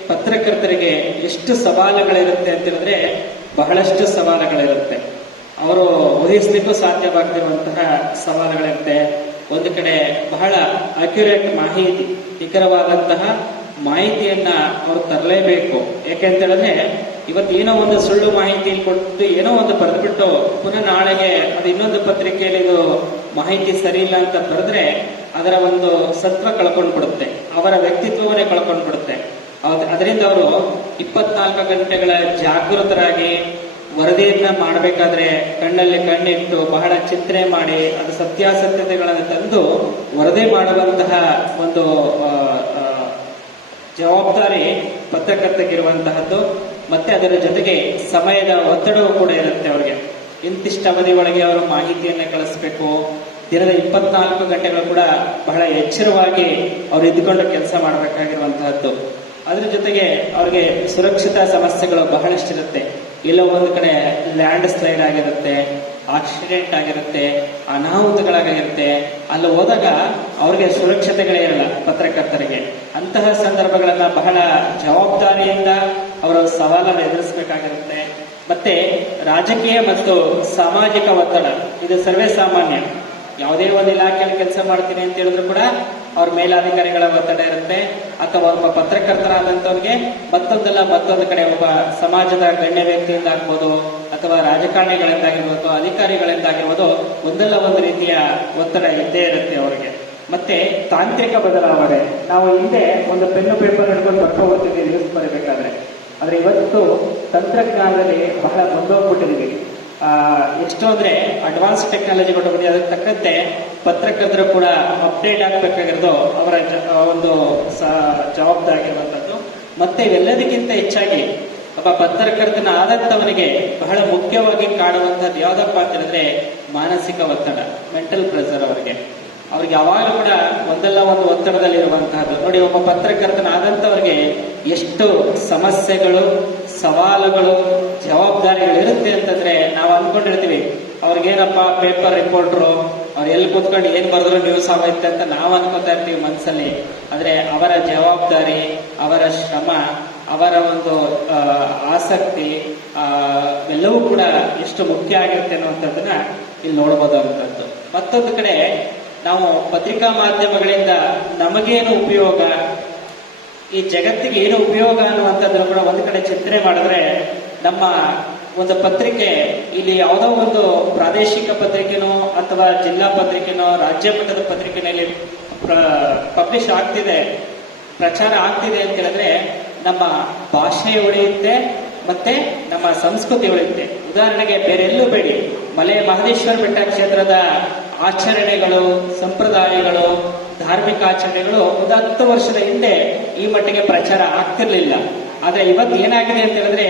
ಪತ್ರಕರ್ತರಿಗೆ ಎಷ್ಟು ಸವಾಲುಗಳಿರುತ್ತೆ ಅಂತ ಹೇಳಿದ್ರೆ ಬಹಳಷ್ಟು ಸವಾಲುಗಳಿರುತ್ತೆ. ಅವರು ಊಹಿಸ್ಲಿಕ್ಕೂ ಸಾಧ್ಯವಾಗದಿರುವಂತಹ ಸವಾಲುಗಳಿರುತ್ತೆ. ಒಂದು ಕಡೆ ಬಹಳ ಅಕ್ಯುರೇಟ್ ಮಾಹಿತಿ, ನಿಖರವಾದಂತಹ ಮಾಹಿತಿಯನ್ನ ಅವರು ತರಲೇಬೇಕು. ಯಾಕೆಂತ ಹೇಳಿದ್ರೆ ಇವತ್ತು ಏನೋ ಒಂದು ಸುಳ್ಳು ಮಾಹಿತಿ ಕೊಟ್ಟು ಏನೋ ಒಂದು ಬರೆದ್ಬಿಟ್ಟು ಪುನಃ ನಾಳೆಗೆ ಅದು ಇನ್ನೊಂದು ಪತ್ರಿಕೆಯಲ್ಲಿ ಇದು ಮಾಹಿತಿ ಸರಿ ಇಲ್ಲ ಅಂತ ಬರೆದ್ರೆ ಅದರ ಒಂದು ಸತ್ವ ಕಳ್ಕೊಂಡು ಬಿಡುತ್ತೆ, ಅವರ ವ್ಯಕ್ತಿತ್ವವನ್ನೇ ಕಳ್ಕೊಂಡು ಬಿಡುತ್ತೆ. ಅದರಿಂದ ಅವರು 24 ಗಂಟೆಗಳ ಜಾಗೃತರಾಗಿ ವರದಿಯನ್ನ ಮಾಡಬೇಕಾದ್ರೆ ಕಣ್ಣಲ್ಲಿ ಕಣ್ಣಿಟ್ಟು ಬಹಳ ಚಿಂತನೆ ಮಾಡಿ ಅದು ಸತ್ಯಾಸತ್ಯತೆಗಳನ್ನು ತಂದು ವರದಿ ಮಾಡುವಂತಹ ಒಂದು ಜವಾಬ್ದಾರಿ ಪತ್ರಕರ್ತರಿಗಿರುವಂತಹದ್ದು. ಮತ್ತೆ ಅದರ ಜೊತೆಗೆ ಸಮಯದ ಒತ್ತಡವೂ ಕೂಡ ಇರುತ್ತೆ ಅವರಿಗೆ. ಇಂತಿಷ್ಟು ಅವಧಿ ಒಳಗೆ ಅವರು ಮಾಹಿತಿಯನ್ನ ಕಳಿಸ್ಬೇಕು. ದಿನದ 24 ಗಂಟೆಗಳು ಕೂಡ ಬಹಳ ಎಚ್ಚರವಾಗಿ ಅವರು ಇದ್ದುಕೊಂಡು ಕೆಲಸ ಮಾಡಬೇಕಾಗಿರುವಂತಹದ್ದು. ಅದ್ರ ಜೊತೆಗೆ ಅವ್ರಿಗೆ ಸುರಕ್ಷತಾ ಸಮಸ್ಯೆಗಳು ಬಹಳಷ್ಟಿರುತ್ತೆ. ಎಲ್ಲೋ ಒಂದು ಕಡೆ ಲ್ಯಾಂಡ್ ಸ್ಲೈಡ್ ಆಗಿರುತ್ತೆ, ಆಕ್ಸಿಡೆಂಟ್ ಆಗಿರುತ್ತೆ, ಅನಾಹುತಗಳಾಗಿರುತ್ತೆ. ಅಲ್ಲಿ ಹೋದಾಗ ಅವ್ರಿಗೆ ಸುರಕ್ಷತೆಗಳೇ ಇರಲ್ಲ ಪತ್ರಕರ್ತರಿಗೆ. ಅಂತಹ ಸಂದರ್ಭಗಳನ್ನ ಬಹಳ ಜವಾಬ್ದಾರಿಯಿಂದ ಅವರು ಸವಾಲನ್ನು ಎದುರಿಸಬೇಕಾಗಿರುತ್ತೆ. ಮತ್ತೆ ರಾಜಕೀಯ ಮತ್ತು ಸಾಮಾಜಿಕ ಒತ್ತಡ, ಇದು ಸರ್ವೇ ಸಾಮಾನ್ಯ. ಯಾವುದೇ ಒಂದು ಇಲಾಖೆಯಲ್ಲಿ ಕೆಲಸ ಮಾಡ್ತೀನಿ ಅಂತ ಹೇಳಿದ್ರು ಕೂಡ ಅವ್ರ ಮೇಲಾಧಿಕಾರಿಗಳ ಒತ್ತಡ ಇರುತ್ತೆ, ಅಥವಾ ಒಬ್ಬ ಪತ್ರಕರ್ತರಾದಂಥವ್ರಿಗೆ ಮತ್ತೊಂದಲ್ಲ ಮತ್ತೊಂದು ಕಡೆ ಒಬ್ಬ ಸಮಾಜದ ಗಣ್ಯ ವ್ಯಕ್ತಿಯಿಂದ ಆಗ್ಬೋದು, ಅಥವಾ ರಾಜಕಾರಣಿಗಳಿಂದಾಗಿರ್ಬೋದು, ಅಧಿಕಾರಿಗಳಿಂದಾಗಿರ್ಬೋದು, ಒಂದಲ್ಲ ಒಂದು ರೀತಿಯ ಒತ್ತಡ ಇದ್ದೇ ಇರುತ್ತೆ ಅವರಿಗೆ. ಮತ್ತೆ ತಾಂತ್ರಿಕ ಬದಲಾವಣೆ. ನಾವು ಹಿಂದೆ ಒಂದು ಪೆನ್ನು ಪೇಪರ್ ಹಿಡ್ಕೊಂಡು ಬರ್ತಾ ಹೋಗ್ತಿದ್ದೀವಿ ನ್ಯೂಸ್ ಬರೀಬೇಕಾದ್ರೆ, ಆದ್ರೆ ಇವತ್ತು ತಂತ್ರಜ್ಞಾನದಲ್ಲಿ ಬಹಳ ಮುಂದೋಗ್ಬಿಟ್ಟಿದೀವಿ. ಎಷ್ಟು ಅಂದ್ರೆ ಅಡ್ವಾನ್ಸ್ ಟೆಕ್ನಾಲಜಿ ಕೊಟ್ಟುಬಿಟ್ಟು ಅದಕ್ಕೆ ತಕ್ಕಂತೆ ಪತ್ರಕರ್ತರು ಕೂಡ ಅಪ್ಡೇಟ್ ಆಗ್ಬೇಕಾಗಿರೋದು ಅವರ ಒಂದು ಜವಾಬ್ದಾರಿ ಆಗಿರುವಂತದ್ದು. ಮತ್ತೆ ಇವೆಲ್ಲದಕ್ಕಿಂತ ಹೆಚ್ಚಾಗಿ ಒಬ್ಬ ಪತ್ರಕರ್ತನ ಆದಂತವನಿಗೆ ಬಹಳ ಮುಖ್ಯವಾಗಿ ಕಾಡುವಂತದ್ದು ಯಾವ್ದಪ್ಪ ಅಂತ ಹೇಳಿದ್ರೆ ಮಾನಸಿಕ ಒತ್ತಡ, ಮೆಂಟಲ್ ಪ್ರೆಷರ್. ಅವ್ರಿಗೆ ಯಾವಾಗಲೂ ಕೂಡ ಒಂದಲ್ಲ ಒಂದು ಒತ್ತಡದಲ್ಲಿ ಇರುವಂತಹದ್ದು. ನೋಡಿ, ಒಬ್ಬ ಪತ್ರಕರ್ತನಾದಂಥವ್ರಿಗೆ ಎಷ್ಟು ಸಮಸ್ಯೆಗಳು, ಸವಾಲುಗಳು, ಜವಾಬ್ದಾರಿಗಳು ಇರುತ್ತೆ ಅಂತಂದ್ರೆ ನಾವು ಅನ್ಕೊಂಡಿರ್ತೀವಿ ಅವ್ರಿಗೇನಪ್ಪ ಪೇಪರ್ ರಿಪೋರ್ಟ್ರು, ಅವ್ರು ಎಲ್ಲಿ ಕೂತ್ಕೊಂಡು ಏನ್ ಬರೆದ್ರು ನ್ಯೂಸ್ ಆಗುತ್ತೆ ಅಂತ ನಾವು ಅನ್ಕೋತಾ ಇರ್ತೀವಿ ಮನಸ್ಸಲ್ಲಿ. ಆದ್ರೆ ಅವರ ಜವಾಬ್ದಾರಿ, ಅವರ ಶ್ರಮ, ಅವರ ಒಂದು ಆಸಕ್ತಿ ಎಲ್ಲವೂ ಕೂಡ ಎಷ್ಟು ಮುಖ್ಯ ಆಗಿರುತ್ತೆ ಅನ್ನುವಂಥದ್ದನ್ನ ಇಲ್ಲಿ ನೋಡಬಹುದಾದಂಥದ್ದು. ಮತ್ತೊಂದು ಕಡೆ ನಾವು ಪತ್ರಿಕಾ ಮಾಧ್ಯಮಗಳಿಂದ ನಮಗೇನು ಉಪಯೋಗ, ಈ ಜಗತ್ತಿಗೆ ಏನು ಉಪಯೋಗ ಅನ್ನುವಂಥದ್ದನ್ನು ಕೂಡ ಒಂದು ಕಡೆ ಚಿಂತನೆ ಮಾಡಿದ್ರೆ, ನಮ್ಮ ಒಂದು ಪತ್ರಿಕೆ ಇಲ್ಲಿ ಯಾವುದೋ ಒಂದು ಪ್ರಾದೇಶಿಕ ಪತ್ರಿಕೆನೋ ಅಥವಾ ಜಿಲ್ಲಾ ಪತ್ರಿಕೆನೋ ರಾಜ್ಯ ಮಟ್ಟದ ಪತ್ರಿಕೆನಲ್ಲಿ ಪಬ್ಲಿಷ್ ಆಗ್ತಿದೆ, ಪ್ರಚಾರ ಆಗ್ತಿದೆ ಅಂತ ಹೇಳಿದ್ರೆ ನಮ್ಮ ಭಾಷೆ ಉಳಿಯುತ್ತೆ, ಮತ್ತೆ ನಮ್ಮ ಸಂಸ್ಕೃತಿ ಉಳಿಯುತ್ತೆ. ಉದಾಹರಣೆಗೆ ಬೇರೆಲ್ಲೂ ಬೇಡಿ, ಮಲೆ ಮಹದೇಶ್ವರ ಬೆಟ್ಟ ಕ್ಷೇತ್ರದ ಆಚರಣೆಗಳು, ಸಂಪ್ರದಾಯಗಳು, ಧಾರ್ಮಿಕ ಆಚರಣೆಗಳು ಒಂದು 10 ವರ್ಷದ ಹಿಂದೆ ಈ ಮಟ್ಟಿಗೆ ಪ್ರಚಾರ ಆಗ್ತಿರ್ಲಿಲ್ಲ. ಆದ್ರೆ ಇವತ್ತು ಏನಾಗಿದೆ ಅಂತ ಹೇಳಿದ್ರೆ,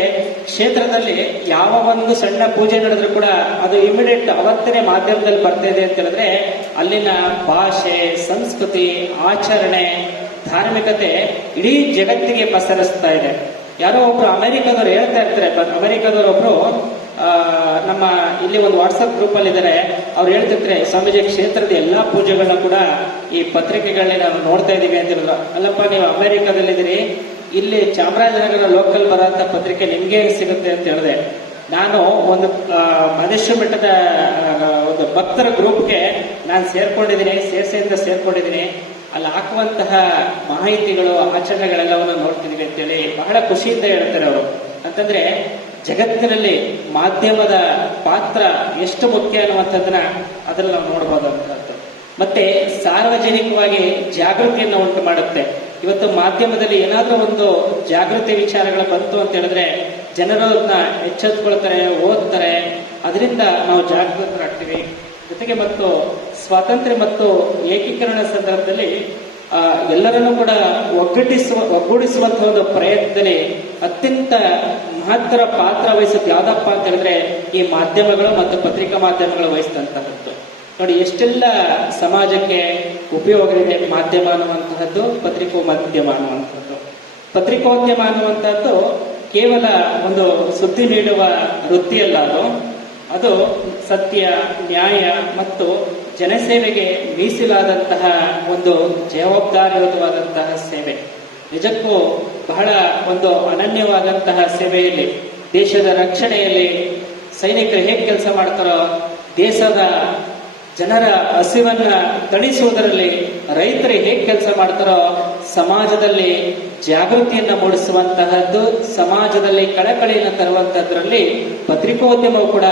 ಕ್ಷೇತ್ರದಲ್ಲಿ ಯಾವ ಒಂದು ಸಣ್ಣ ಪೂಜೆ ನಡೆದ್ರು ಕೂಡ ಅದು ಇಮಿಡಿಯೇಟ್ ಅವತ್ತನೇ ಮಾಧ್ಯಮದಲ್ಲಿ ಬರ್ತಾ ಇದೆ ಅಂತ ಹೇಳಿದ್ರೆ, ಅಲ್ಲಿನ ಭಾಷೆ, ಸಂಸ್ಕೃತಿ, ಆಚರಣೆ, ಧಾರ್ಮಿಕತೆ ಇಡೀ ಜಗತ್ತಿಗೆ ಪಸರಿಸ್ತಾ ಇದೆ. ಯಾರೋ ಒಬ್ರು ಅಮೆರಿಕದವ್ರು ಹೇಳ್ತಾ ಇರ್ತಾರೆ, ಅಮೆರಿಕದವರೊಬ್ರು ನಮ್ಮ ಇಲ್ಲಿ ಒಂದು ವಾಟ್ಸಪ್ ಗ್ರೂಪ್ ಅಲ್ಲಿ ಇದ್ದಾರೆ, ಅವ್ರು ಹೇಳ್ತಿರ್ತಾರೆ, ಸ್ವಾಮೀಜಿ ಕ್ಷೇತ್ರದ ಎಲ್ಲಾ ಪೂಜೆಗಳನ್ನ ಕೂಡ ಈ ಪತ್ರಿಕೆಗಳನ್ನ ನಾವು ನೋಡ್ತಾ ಇದೀವಿ ಅಂತ ಹೇಳಿದ್ರು. ಅಲ್ಲಪ್ಪ, ನೀವು ಅಮೆರಿಕದಲ್ಲಿದ್ದೀರಿ, ಇಲ್ಲಿ ಚಾಮರಾಜನಗರ ಲೋಕಲ್ ಬರೋಂಥ ಪತ್ರಿಕೆ ನಿಮ್ಗೆ ಸಿಗುತ್ತೆ ಅಂತ ಹೇಳಿದೆ. ನಾನು ಒಂದು ಮಹದೇಶ್ವರ ಬೆಟ್ಟದ ಒಂದು ಭಕ್ತರ ಗ್ರೂಪ್ಗೆ ನಾನು ಸೇರ್ಕೊಂಡಿದ್ದೀನಿ. ಅಲ್ಲಿ ಹಾಕುವಂತಹ ಮಾಹಿತಿಗಳು, ಆಚರಣೆಗಳೆಲ್ಲವನ್ನು ನೋಡ್ತಿದೀವಿ ಅಂತೇಳಿ ಬಹಳ ಖುಷಿಯಿಂದ ಹೇಳ್ತಾರೆ ಅವರು. ಅಂತಂದ್ರೆ ಜಗತ್ತಿನಲ್ಲಿ ಮಾಧ್ಯಮದ ಪಾತ್ರ ಎಷ್ಟು ಮುಖ್ಯ ಅನ್ನುವಂಥದ್ದನ್ನ ಅದ್ರಲ್ಲಿ ನಾವು ನೋಡಬಹುದಂತದ್ದು. ಮತ್ತೆ ಸಾರ್ವಜನಿಕವಾಗಿ ಜಾಗೃತಿಯನ್ನು ಉಂಟು ಮಾಡುತ್ತೆ. ಇವತ್ತು ಮಾಧ್ಯಮದಲ್ಲಿ ಏನಾದ್ರೂ ಒಂದು ಜಾಗೃತಿ ವಿಚಾರಗಳು ಬಂತು ಅಂತ ಹೇಳಿದ್ರೆ ಜನರು ಅದನ್ನ ಎಚ್ಚೆತ್ಕೊಳ್ತಾರೆ, ಓದ್ತಾರೆ, ಅದರಿಂದ ನಾವು ಜಾಗೃತರಾಗ್ತೀವಿ. ಜೊತೆಗೆ ಮತ್ತು ಸ್ವಾತಂತ್ರ್ಯ ಮತ್ತು ಏಕೀಕರಣ ಸಂದರ್ಭದಲ್ಲಿ ಎಲ್ಲರನ್ನೂ ಕೂಡ ಒಗ್ಗೂಡಿಸುವಂತಹ ಒಂದು ಪ್ರಯತ್ನದಲ್ಲಿ ಅತ್ಯಂತ ಮಹತ್ತರ ಪಾತ್ರ ವಹಿಸೋದು ಯಾವ್ದಪ್ಪ ಅಂತ ಹೇಳಿದ್ರೆ ಈ ಮಾಧ್ಯಮಗಳು ಮತ್ತು ಪತ್ರಿಕಾ ಮಾಧ್ಯಮಗಳು ವಹಿಸಿದಂತಹದ್ದು. ನೋಡಿ, ಎಷ್ಟೆಲ್ಲ ಸಮಾಜಕ್ಕೆ ಉಪಯೋಗ ಇದೆ ಮಾಧ್ಯಮ ಅನ್ನುವಂತಹದ್ದು, ಪತ್ರಿಕೋದ್ಯಮ ಅನ್ನುವಂಥದ್ದು. ಪತ್ರಿಕೋದ್ಯಮ ಅನ್ನುವಂಥದ್ದು ಕೇವಲ ಒಂದು ಸುದ್ದಿ ನೀಡುವ ವೃತ್ತಿಯಲ್ಲ, ಅದು ಸತ್ಯ, ನ್ಯಾಯ ಮತ್ತು ಜನಸೇವೆಗೆ ಮೀಸಲಾದಂತಹ ಒಂದು ಜವಾಬ್ದಾರಿಯುತವಾದಂತಹ ಸೇವೆ. ನಿಜಕ್ಕೂ ಬಹಳ ಒಂದು ಅನನ್ಯವಾದಂತಹ ಸೇವೆಯಲ್ಲಿ, ದೇಶದ ರಕ್ಷಣೆಯಲ್ಲಿ ಸೈನಿಕರು ಹೇಗೆ ಕೆಲಸ ಮಾಡ್ತಾರೋ, ದೇಶದ ಜನರ ಹಸಿವನ್ನ ತಣಿಸುವುದರಲ್ಲಿ ರೈತರು ಹೇಗೆ ಕೆಲಸ ಮಾಡ್ತಾರೋ, ಸಮಾಜದಲ್ಲಿ ಜಾಗೃತಿಯನ್ನ ಮೂಡಿಸುವಂತಹದ್ದು, ಸಮಾಜದಲ್ಲಿ ಕಳಕಳಿಯನ್ನು ತರುವಂತಹದ್ರಲ್ಲಿ ಪತ್ರಿಕೋದ್ಯಮವು ಕೂಡ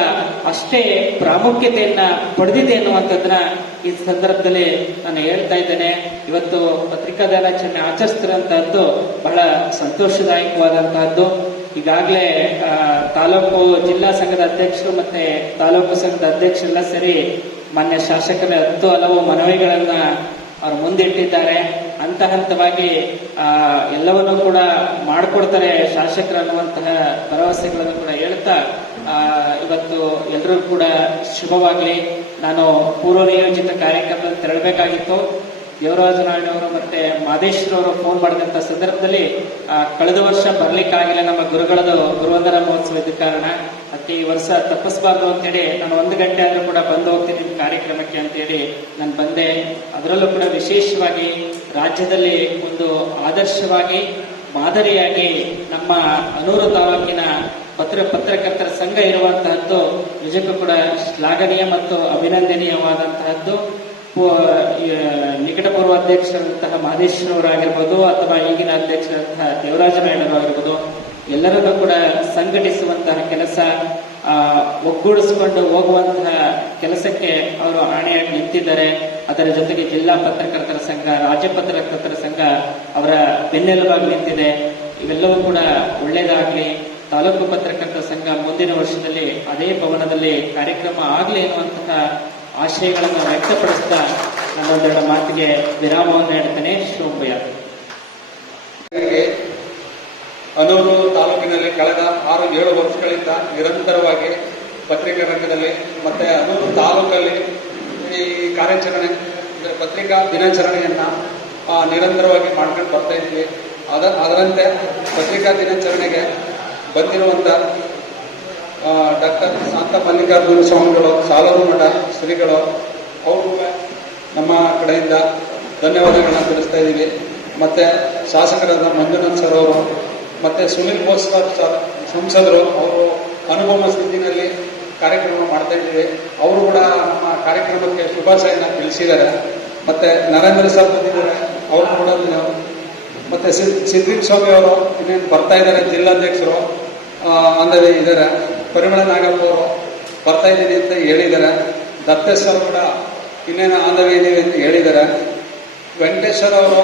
ಅಷ್ಟೇ ಪ್ರಾಮುಖ್ಯತೆಯನ್ನ ಪಡೆದಿದೆ ಅನ್ನುವಂಥದ್ದನ್ನ ಈ ಸಂದರ್ಭದಲ್ಲಿ ನಾನು ಹೇಳ್ತಾ ಇದ್ದೇನೆ. ಇವತ್ತು ಪತ್ರಿಕಾ ದಿನಾಚರಣೆ ಆಚರಿಸ್ತಿರುವಂತಹದ್ದು ಬಹಳ ಸಂತೋಷದಾಯಕವಾದಂತಹದ್ದು. ಈಗಾಗಲೇ ತಾಲೂಕು ಜಿಲ್ಲಾ ಸಂಘದ ಅಧ್ಯಕ್ಷರು ಮತ್ತೆ ತಾಲೂಕು ಸಂಘದ ಅಧ್ಯಕ್ಷರೆಲ್ಲ ಸೇರಿ ಮಾನ್ಯ ಶಾಸಕರ 10 ಹಲವು ಮನವಿಗಳನ್ನ ಅವ್ರು ಮುಂದಿಟ್ಟಿದ್ದಾರೆ. ಹಂತ ಹಂತವಾಗಿ ಎಲ್ಲವನ್ನೂ ಕೂಡ ಮಾಡಿಕೊಡ್ತಾರೆ ಶಾಸಕರು ಅನ್ನುವಂತಹ ಭರವಸೆಗಳನ್ನು ಕೂಡ ಹೇಳ್ತಾ ಇವತ್ತು ಎಲ್ಲರೂ ಕೂಡ ಶುಭವಾಗ್ಲಿ. ನಾನು ಪೂರ್ವ ನಿಯೋಜಿತ ಕಾರ್ಯಕ್ರಮದಲ್ಲಿ ತೆರಳಬೇಕಾಗಿತ್ತು. ದೇವರಾಜನವರು ಮತ್ತೆ ಮಾದೇಶ್ವರವರು ಫೋನ್ ಮಾಡಿದಂತ ಸಂದರ್ಭದಲ್ಲಿ ಕಳೆದ ವರ್ಷ ಬರ್ಲಿಕ್ಕಾಗಿಲ್ಲ, ನಮ್ಮ ಗುರುಗಳದು ಗುರುವಂದನ ಮಹೋತ್ಸವ ಇದ್ದ ಕಾರಣ. ಅದಕ್ಕೆ ಈ ವರ್ಷ ತಪ್ಪಿಸಬಾರ್ದು ಅಂತೇಳಿ ನಾನು 1 ಗಂಟೆ ಆದ್ರೂ ಕೂಡ ಬಂದು ಹೋಗ್ತೀನಿ ಕಾರ್ಯಕ್ರಮಕ್ಕೆ ಅಂತೇಳಿ ನಾನು ಬಂದೆ. ಅದರಲ್ಲೂ ಕೂಡ ವಿಶೇಷವಾಗಿ ರಾಜ್ಯದಲ್ಲಿ ಒಂದು ಆದರ್ಶವಾಗಿ ಮಾದರಿಯಾಗಿ ನಮ್ಮ ಅನೂರು ತಾಲೂಕಿನ ಪತ್ರಕರ್ತರ ಸಂಘ ಇರುವಂತಹದ್ದು ನಿಜಕ್ಕೂ ಕೂಡ ಶ್ಲಾಘನೀಯ ಮತ್ತು ಅಭಿನಂದನೀಯವಾದಂತಹದ್ದು. ನಿಕಟಪೂರ್ವ ಅಧ್ಯಕ್ಷರಂತಹ ಮಹದೇಶ್ವರವರಾಗಿರ್ಬೋದು ಅಥವಾ ಈಗಿನ ಅಧ್ಯಕ್ಷರಂತಹ ದೇವರಾಜ ನಾಯ್ಡು ಆಗಿರ್ಬೋದು, ಎಲ್ಲರನ್ನೂ ಕೂಡ ಸಂಘಟಿಸುವಂತಹ ಕೆಲಸ, ಒಗ್ಗೂಡಿಸಿಕೊಂಡು ಹೋಗುವಂತಹ ಕೆಲಸಕ್ಕೆ ಅವರು ಆಣೆಯಾಗಿ ನಿಂತಿದ್ದಾರೆ. ಅದರ ಜೊತೆಗೆ ಜಿಲ್ಲಾ ಪತ್ರಕರ್ತರ ಸಂಘ, ರಾಜ್ಯ ಪತ್ರಕರ್ತರ ಸಂಘ ಅವರ ಬೆನ್ನೆಲುಬಾಗಿ ನಿಂತಿದೆ. ಇವೆಲ್ಲವೂ ಕೂಡ ಒಳ್ಳೆಯದಾಗಲಿ. ತಾಲೂಕು ಪತ್ರಕರ್ತರ ಸಂಘ ಮುಂದಿನ ವರ್ಷದಲ್ಲಿ ಅದೇ ಭವನದಲ್ಲಿ ಕಾರ್ಯಕ್ರಮ ಆಗಲಿ ಎನ್ನುವಂತಹ ಆಶಯಗಳನ್ನು ವ್ಯಕ್ತಪಡಿಸ್ತಾ ನನ್ನೊಂದೆರಡು ಮಾತಿಗೆ ವಿರಾಮವನ್ನು ನೀಡುತ್ತೇನೆ. ಶುಭೋದಯ. ಅನೂರು ತಾಲೂಕಿನಲ್ಲಿ ಕಳೆದ 6-7 ವರ್ಷಗಳಿಂದ ನಿರಂತರವಾಗಿ ಪತ್ರಿಕಾ ರಂಗದಲ್ಲಿ ಮತ್ತೆ ಅನೂರು ತಾಲೂಕಲ್ಲಿ ಈ ಕಾರ್ಯಾಚರಣೆ ಪತ್ರಿಕಾ ದಿನಾಚರಣೆಯನ್ನ ನಿರಂತರವಾಗಿ ಮಾಡ್ಕೊಂಡು ಬರ್ತಾ ಇದ್ವಿ. ಅದರಂತೆ ಪತ್ರಿಕಾ ದಿನಾಚರಣೆಗೆ ಬಂದಿರುವಂತ ಡಾಕ್ಟರ್ ಶಾಂತ ಮಲ್ಲಿಕಾರ್ಜುನ ಸ್ವಾಮಿಗಳು, ಸಾಲೂರು ಮಠ ಶ್ರೀಗಳು, ಅವರು ನಮ್ಮ ಕಡೆಯಿಂದ ಧನ್ಯವಾದಗಳನ್ನ ತಿಳಿಸ್ತಾ ಇದ್ದೀವಿ. ಮತ್ತೆ ಶಾಸಕರಾದ ಮಂಜುನಾಥ್ ಸರ್ ಅವರು ಮತ್ತೆ ಸುನಿಲ್ ಬೋಸ್ ಸರ್ ಸಂಸದರು, ಅವರು ಅನುಪಮ ಸ್ಥಿತಿನಲ್ಲಿ ಕಾರ್ಯಕ್ರಮ ಮಾಡ್ತಾ ಇದ್ದೀವಿ. ಅವರು ಕೂಡ ನಮ್ಮ ಕಾರ್ಯಕ್ರಮಕ್ಕೆ ಶುಭಾಶಯನ ತಿಳಿಸಿದ್ದಾರೆ. ಮತ್ತೆ ನರೇಂದ್ರ ಸರ್ ಬಂದಿದ್ದಾರೆ, ಅವರು ಕೂಡ ಮತ್ತೆ ಸಿದ್ದಿಕ್ ಸ್ವಾಮಿ ಅವರು ಇನ್ನೇನು ಬರ್ತಾ ಇದ್ದಾರೆ, ಜಿಲ್ಲಾಧ್ಯಕ್ಷರು ಅಂದರೆ ಇದ್ದಾರೆ. ಪರಿಮಳ ನಾಗಪ್ಪ ಅವರು ಬರ್ತಾ ಇದ್ದೀನಿ ಅಂತ ಹೇಳಿದ್ದಾರೆ. ದತ್ತೇಶ್ವರ್ ಕೂಡ ಇನ್ನೇನು ಆಂಧವ್ಯ ಇದೀವಿ ಅಂತ ಹೇಳಿದ್ದಾರೆ. ವೆಂಕಟೇಶ್ವರ ಅವರು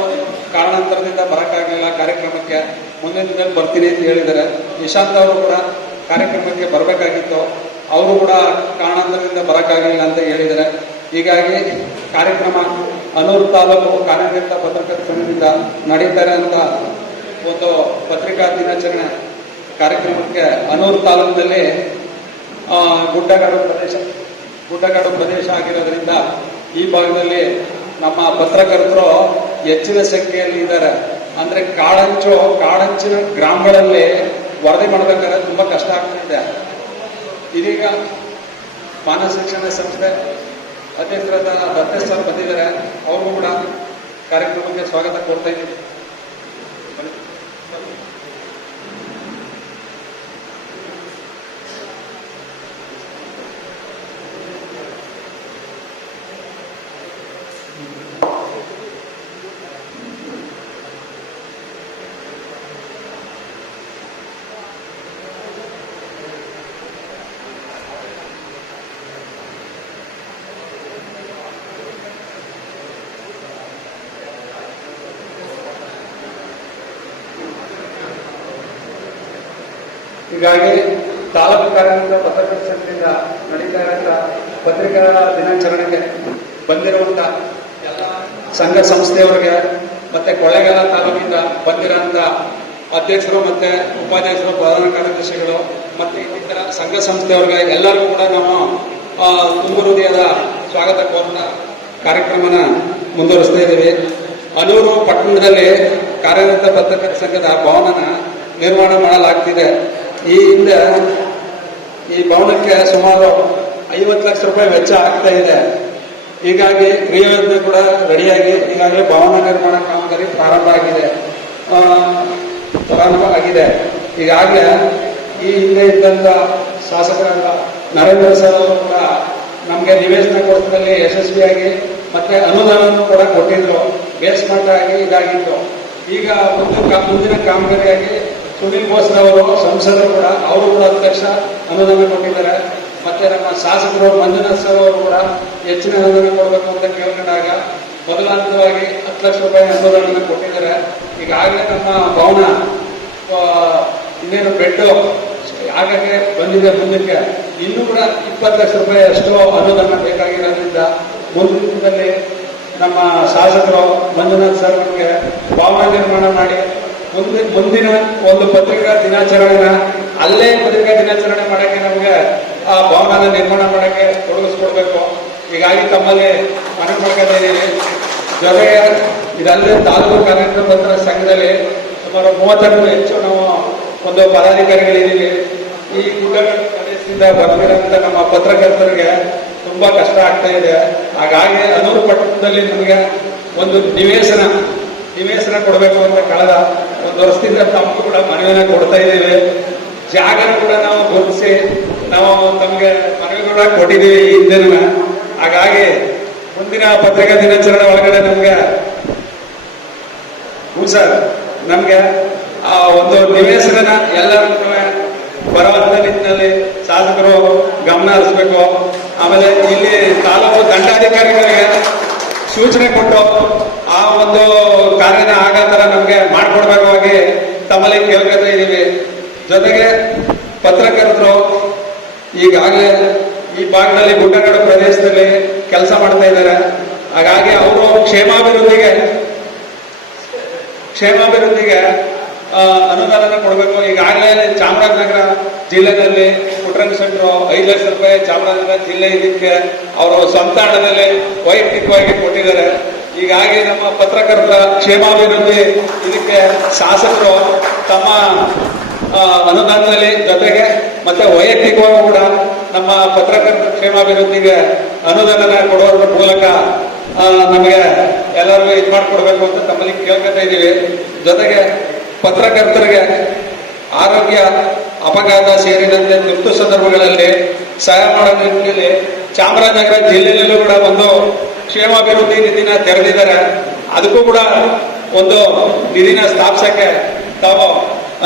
ಕಾರಣಾಂತರದಿಂದ ಬರೋಕ್ಕಾಗಲಿಲ್ಲ ಕಾರ್ಯಕ್ರಮಕ್ಕೆ, ಮುಂದಿನ ದಿನದಲ್ಲಿ ಬರ್ತೀನಿ ಅಂತ ಹೇಳಿದ್ದಾರೆ. ನಿಶಾಂತ್ ಅವರು ಕೂಡ ಕಾರ್ಯಕ್ರಮಕ್ಕೆ ಬರಬೇಕಾಗಿತ್ತು, ಅವರು ಕೂಡ ಕಾರಣಾಂತರದಿಂದ ಬರೋಕ್ಕಾಗಲಿಲ್ಲ ಅಂತ ಹೇಳಿದ್ದಾರೆ. ಹೀಗಾಗಿ ಕಾರ್ಯಕ್ರಮ ಅನೂರು ತಾಲೂಕು ಕಾರ್ಯನಿರತ ಪತ್ರಕರ್ತರ ಸಂಘದಿಂದ ನಡೀತಾರೆ ಅಂತ ಒಂದು ಪತ್ರಿಕಾ ದಿನಾಚರಣೆ ಕಾರ್ಯಕ್ರಮಕ್ಕೆ ಅನೂರು ತಾಲೂಕಿನಲ್ಲಿ ಗುಡ್ಡಗಾಡು ಪ್ರದೇಶ ಆಗಿರೋದ್ರಿಂದ ಈ ಭಾಗದಲ್ಲಿ ನಮ್ಮ ಪತ್ರಕರ್ತರು ಹೆಚ್ಚಿನ ಸಂಖ್ಯೆಯಲ್ಲಿ ಇದ್ದಾರೆ. ಅಂದ್ರೆ ಕಾಡಂಚಿನ ಗ್ರಾಮಗಳಲ್ಲಿ ವರದಿ ಮಾಡಬೇಕಾದ್ರೆ ತುಂಬಾ ಕಷ್ಟ ಆಗ್ತಿದೆ. ಇದೀಗ ಮಾನವ ಶಿಕ್ಷಣ ಸಂಸ್ಥೆ ಅಧ್ಯಕ್ಷರಾದ ದತ್ತೇಶ್ವರ್ ಬಂದಿದ್ದಾರೆ, ಅವ್ರಿಗೂ ಕೂಡ ಕಾರ್ಯಕ್ರಮಕ್ಕೆ ಸ್ವಾಗತ ಕೋರ್ತಾ ಇದ್ದೀವಿ. ಹೀಗಾಗಿ ತಾಲೂಕು ಕಾರ್ಯನಿರತ ಪತ್ರಕರ್ತರ ಸಂಘದಿಂದ ನಡೀತಾ ಇರುವಂತ ಪತ್ರಿಕಾ ದಿನಾಚರಣೆಗೆ ಬಂದಿರುವಂತ ಎಲ್ಲ ಸಂಘ ಸಂಸ್ಥೆಯವರಿಗೆ ಮತ್ತೆ ಕೊಳ್ಳೇಗಾಲ ತಾಲೂಕಿಂದ ಬಂದಿರುವಂತ ಅಧ್ಯಕ್ಷರು ಮತ್ತೆ ಉಪಾಧ್ಯಕ್ಷರು, ಪ್ರಧಾನ ಕಾರ್ಯದರ್ಶಿಗಳು ಮತ್ತೆ ಇತರ ಸಂಘ ಸಂಸ್ಥೆಯವರಿಗೆ ಎಲ್ಲರಿಗೂ ಕೂಡ ನಾವು ತುಂಬು ಹೃದಯದ ಸ್ವಾಗತ ಕೋರ್ತಾ ಕಾರ್ಯಕ್ರಮನ ಮುಂದುವರಿಸ್ತಾ ಇದ್ದೀವಿ. ಅನೂರು ಪಟ್ಟಣದಲ್ಲಿ ಕಾರ್ಯನಿರತ ಪತ್ರಕರ್ತರ ಸಂಘದ ಭವನನ ನಿರ್ಮಾಣ ಮಾಡಲಾಗ್ತಿದೆ. ಈ ಹಿಂದೆ ಈ ಭವನಕ್ಕೆ ಸುಮಾರು 50 ಲಕ್ಷ ರೂಪಾಯಿ ವೆಚ್ಚ ಆಗ್ತಾ ಇದೆ. ಹೀಗಾಗಿ ಕ್ರಿಯಾಯೋಜನೆ ಕೂಡ ರೆಡಿಯಾಗಿ ಈಗಾಗಲೇ ಭವನ ನಿರ್ಮಾಣ ಕಾಮಗಾರಿ ಪ್ರಾರಂಭ ಆಗಿದೆ. ಈಗಾಗಲೇ ಈ ಹಿಂದೆ ಇದ್ದಂತ ಶಾಸಕರಾದ ನರೇಂದ್ರ ಸರ್ ಅವರು ಕೂಡ ನಮಗೆ ನಿವೇಶನ ಕೊಡಿಸದಲ್ಲಿ ಯಶಸ್ವಿಯಾಗಿ ಮತ್ತೆ ಅನುದಾನವನ್ನು ಕೂಡ ಕೊಟ್ಟಿದ್ರು. ಬೇಸ್ಮೆಂಟ್ ಆಗಿ ಇದಾಗಿತ್ತು. ಈಗ ಮುಂದಿನ ಕಾಮಗಾರಿಯಾಗಿ ಸುನಿಲ್ ಬೋಸ್ ಅವರು ಸಂಸದರು ಕೂಡ ಅವರು ಕೂಡ 10 ಲಕ್ಷ ಅನುದಾನ ಕೊಟ್ಟಿದ್ದಾರೆ. ಮತ್ತೆ ನಮ್ಮ ಶಾಸಕರು ಮಂಜುನಾಥ್ ಸರ್ ಅವರು ಕೂಡ ಹೆಚ್ಚಿನ ಅನುದಾನ ಕೊಡಬೇಕು ಅಂತ ಕೇಳ್ಕೊಂಡಾಗ ಮೊದಲ ಹಂತವಾಗಿ 10 ಲಕ್ಷ ರೂಪಾಯಿ ಅನುದಾನ ಕೊಟ್ಟಿದ್ದಾರೆ. ಈಗಾಗಲೇ ನಮ್ಮ ಭವನ ಇನ್ನೇನು ಬೆಡ್ ಆಗಕ್ಕೆ ಬಂದಿದೆ. ಮುಂದಕ್ಕೆ ಇನ್ನೂ ಕೂಡ 20 ಲಕ್ಷ ರೂಪಾಯಿ ಅಷ್ಟು ಅನುದಾನ ಬೇಕಾಗಿರೋದ್ರಿಂದ ಮುಂದಿನ ದಿನದಲ್ಲಿ ನಮ್ಮ ಶಾಸಕರು ಮಂಜುನಾಥ್ ಸರ್ ನಮಗೆ ಭವನ ನಿರ್ಮಾಣ ಮಾಡಿ ಮುಂದಿನ ಒಂದು ಪತ್ರಿಕಾ ದಿನಾಚರಣೆನ ಅಲ್ಲೇ ಪತ್ರಿಕಾ ದಿನಾಚರಣೆ ಮಾಡಕ್ಕೆ ನಮಗೆ ಆ ಭವನದ ನಿರ್ಮಾಣ ಮಾಡಕ್ಕೆ ತೊಡಗಿಸ್ಕೊಡ್ಬೇಕು. ಹೀಗಾಗಿ ತಮ್ಮಲ್ಲಿ ಮನವಿ ಮಾಡ್ತಾ ಇದ್ದೀವಿ. ಜೊತೆಗೆ ಇದಲ್ಲದೆ ತಾಲೂಕು ಕಾರ್ಯನಿರತ ಪತ್ರ ಸಂಘದಲ್ಲಿ ಸುಮಾರು 30ಕ್ಕೂ ಹೆಚ್ಚು ನಾವು ಒಂದು ಪದಾಧಿಕಾರಿಗಳಿದ್ದೀವಿ. ಈ ಗುಡ್ಡಗಾಡು ಪ್ರದೇಶದಿಂದ ಬರ್ತಿರೋಂಥ ನಮ್ಮ ಪತ್ರಕರ್ತರಿಗೆ ತುಂಬಾ ಕಷ್ಟ ಆಗ್ತಾ ಇದೆ. ಹಾಗಾಗಿ ಅನೂರು ಪಟ್ಟಣದಲ್ಲಿ ನಮಗೆ ಒಂದು ನಿವೇಶನ ಕೊಡಬೇಕು ಅಂತ ಕಳೆದ 1 ವರ್ಷದಿಂದ ತಮಗೂ ಕೂಡ ಮನವಿಯನ್ನು ಕೊಡ್ತಾ ಇದ್ದೀವಿ. ಜಾಗನ ಕೂಡ ನಾವು ಗುರುತಿಸಿ ನಾವು ತಮಗೆ ಮನವಿ ಕೂಡ ಕೊಟ್ಟಿದ್ದೀವಿ ಈ ಹಿಂದೆನೂ. ಹಾಗಾಗಿ ಮುಂದಿನ ಪತ್ರಿಕಾ ದಿನಾಚರಣೆ ಒಳಗಡೆ ನಮ್ಗೆ ಸರ್ ನಮ್ಗೆ ಆ ಒಂದು ನಿವೇಶನ ಎಲ್ಲರಿಗೂ ಬರುವಂತ ನಿಟ್ಟಿನಲ್ಲಿ ಶಾಸಕರು ಗಮನ ಹರಿಸಬೇಕು. ಆಮೇಲೆ ಇಲ್ಲಿ ತಾಲೂಕು ದಂಡಾಧಿಕಾರಿಗಳಿಗೆ ಸೂಚನೆ ಕೊಟ್ಟು ಆ ಒಂದು ಕಾರ್ಯನ ಆಗೋ ತರ ನಮ್ಗೆ ಮಾಡ್ಕೊಡ್ಬೇಕಾಗಿ ತಮ್ಮಲ್ಲಿ ಕೇಳ್ಕೊತಾ ಇದ್ದೀವಿ. ಜೊತೆಗೆ ಪತ್ರಕರ್ತರು ಈಗಾಗಲೇ ಈ ಭಾಗದಲ್ಲಿ ಗುಡ್ಡಗಾಡು ಪ್ರದೇಶದಲ್ಲಿ ಕೆಲಸ ಮಾಡ್ತಾ ಇದ್ದಾರೆ. ಹಾಗಾಗಿ ಅವರು ಕ್ಷೇಮಾಭಿವೃದ್ಧಿಗೆ ಅನುದಾನ ಕೊಡಬೇಕು. ಈಗಾಗಲೇ ಚಾಮರಾಜನಗರ ಜಿಲ್ಲೆಯಲ್ಲಿ ಪುಟ್ರಂಗ್ ಸೆಂಟ್ರು 5 ಲಕ್ಷ ರೂಪಾಯಿ ಚಾಮರಾಜನಗರ ಜಿಲ್ಲೆ ಇದಕ್ಕೆ ಅವರು ಸ್ವಂತ ಹಣದಲ್ಲಿ ವೈಯಕ್ತಿಕವಾಗಿ ಕೊಟ್ಟಿದ್ದಾರೆ. ಹೀಗಾಗಿ ನಮ್ಮ ಪತ್ರಕರ್ತರ ಕ್ಷೇಮಾಭಿವೃದ್ಧಿ ಇದಕ್ಕೆ ಶಾಸಕರು ತಮ್ಮ ಅನುದಾನದಲ್ಲಿ ಜೊತೆಗೆ ಮತ್ತೆ ವೈಯಕ್ತಿಕವಾಗಿ ಕೂಡ ನಮ್ಮ ಪತ್ರಕರ್ತರ ಕ್ಷೇಮಾಭಿವೃದ್ಧಿಗೆ ಅನುದಾನ ಕೊಡೋದ್ರ ಮೂಲಕ ನಮಗೆ ಎಲ್ಲರಿಗೂ ಇದು ಮಾಡಿಕೊಡ್ಬೇಕು ಅಂತ ತಮ್ಮಲ್ಲಿ ಕೇಳ್ಕೊತಾ ಇದ್ದೀವಿ. ಜೊತೆಗೆ ಪತ್ರಕರ್ತರಿಗೆ ಆರೋಗ್ಯ ಅಪಘಾತ ಸೇರಿದಂತೆ ತುರ್ತು ಸಂದರ್ಭಗಳಲ್ಲಿ ಸಹಾಯ ಮಾಡೋ ನಿಟ್ಟಿನಲ್ಲಿ ಚಾಮರಾಜನಗರ ಜಿಲ್ಲೆಯಲ್ಲೂ ಕೂಡ ಒಂದು ಕ್ಷೇಮಾಭಿವೃದ್ಧಿ ನಿಧಿನ ತೆರೆದಿದ್ದಾರೆ. ಅದಕ್ಕೂ ಕೂಡ ಒಂದು ನಿಧಿನ ಸ್ಥಾಪಿಸಕ್ಕೆ ತಾವು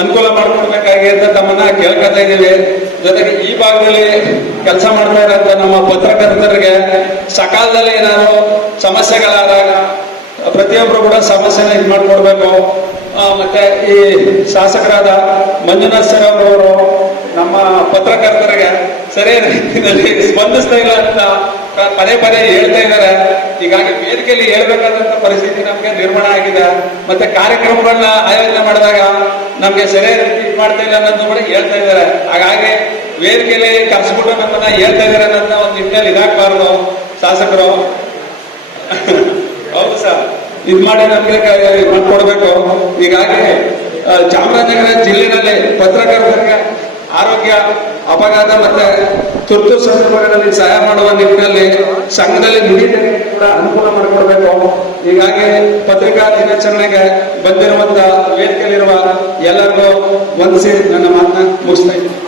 ಅನುಕೂಲ ಮಾಡಿಕೊಡ್ಬೇಕಾಗಿ ಅಂತ ತಮ್ಮನ್ನ ಕೇಳ್ಕೊತಾ ಇದ್ದೀವಿ. ಜೊತೆಗೆ ಈ ಭಾಗದಲ್ಲಿ ಕೆಲಸ ಮಾಡ್ತಾ ಇರೋಂಥ ನಮ್ಮ ಪತ್ರಕರ್ತರಿಗೆ ಸಕಾಲದಲ್ಲಿ ಏನಾದ್ರು ಸಮಸ್ಯೆಗಳಾದಾಗ ಪ್ರತಿಯೊಬ್ಬರು ಕೂಡ ಸಮಸ್ಯೆನ ಇದು ಮಾಡ್ಕೊಡ್ಬೇಕು. ಮತ್ತೆ ಈ ಶಾಸಕರಾದ ಮಂಜುನಾಥ್ ಸರ್ ಅವರು ನಮ್ಮ ಪತ್ರಕರ್ತರಿಗೆ ಸರಿಯಾದ ರೀತಿಯಲ್ಲಿ ಸ್ಪಂದಿಸ್ತಾ ಇಲ್ಲ ಅಂತ ಪದೇ ಪದೇ ಹೇಳ್ತಾ ಇದ್ದಾರೆ. ಹೀಗಾಗಿ ವೇದಿಕೆಯಲ್ಲಿ ಹೇಳ್ಬೇಕಾದಂತ ಪರಿಸ್ಥಿತಿ ನಮ್ಗೆ ನಿರ್ಮಾಣ ಆಗಿದೆ. ಮತ್ತೆ ಕಾರ್ಯಕ್ರಮಗಳನ್ನ ಆಯೋಜನೆ ಮಾಡಿದಾಗ ನಮ್ಗೆ ಸರಿಯಾದ ರೀತಿ ಇದು ಮಾಡ್ತಾ ಇಲ್ಲ ಅನ್ನೋದು ಕೂಡ ಹೇಳ್ತಾ ಇದ್ದಾರೆ. ಹಾಗಾಗಿ ವೇದಿಕೆಯಲ್ಲಿ ಕರ್ಸ್ಬಿಟ್ಟು ನಮ್ಮನ್ನ ಹೇಳ್ತಾ ಇದ್ದಾರೆ ಅನ್ನೋದನ್ನ ಒಂದು ನಿಟ್ಟಿನಲ್ಲಿ ಇದಾಗಬಾರ್ದು ಶಾಸಕರು. ಹೌದು ಸರ್, ಇದು ಮಾಡಿ ನಮ್ಗೆ ಮಾಡ್ಕೊಡ್ಬೇಕು. ಹೀಗಾಗಿ ಚಾಮರಾಜನಗರ ಜಿಲ್ಲೆನಲ್ಲಿ ಪತ್ರಕರ್ತರಿಗೆ ಆರೋಗ್ಯ ಅಪಘಾತ ಮತ್ತೆ ತುರ್ತು ಸಂದರ್ಭಗಳಲ್ಲಿ ಸಹಾಯ ಮಾಡುವ ನಿಟ್ಟಿನಲ್ಲಿ ಸಂಘದಲ್ಲಿ ದುಡಿದರಿಗೆ ಕೂಡ ಅನುಕೂಲ ಮಾಡಿಕೊಡ್ಬೇಕು. ಹೀಗಾಗಿ ಪತ್ರಿಕಾ ದಿನಾಚರಣೆಗೆ ಬಂದಿರುವಂತ ವೇದಿಕೆಯಲ್ಲಿರುವ ಎಲ್ಲರಿಗೂ ವಂದಿಸಿ ನನ್ನ ಮಾತನ್ನ ಮುಗಿಸ್ತಾ ಇದ್ದೀನಿ.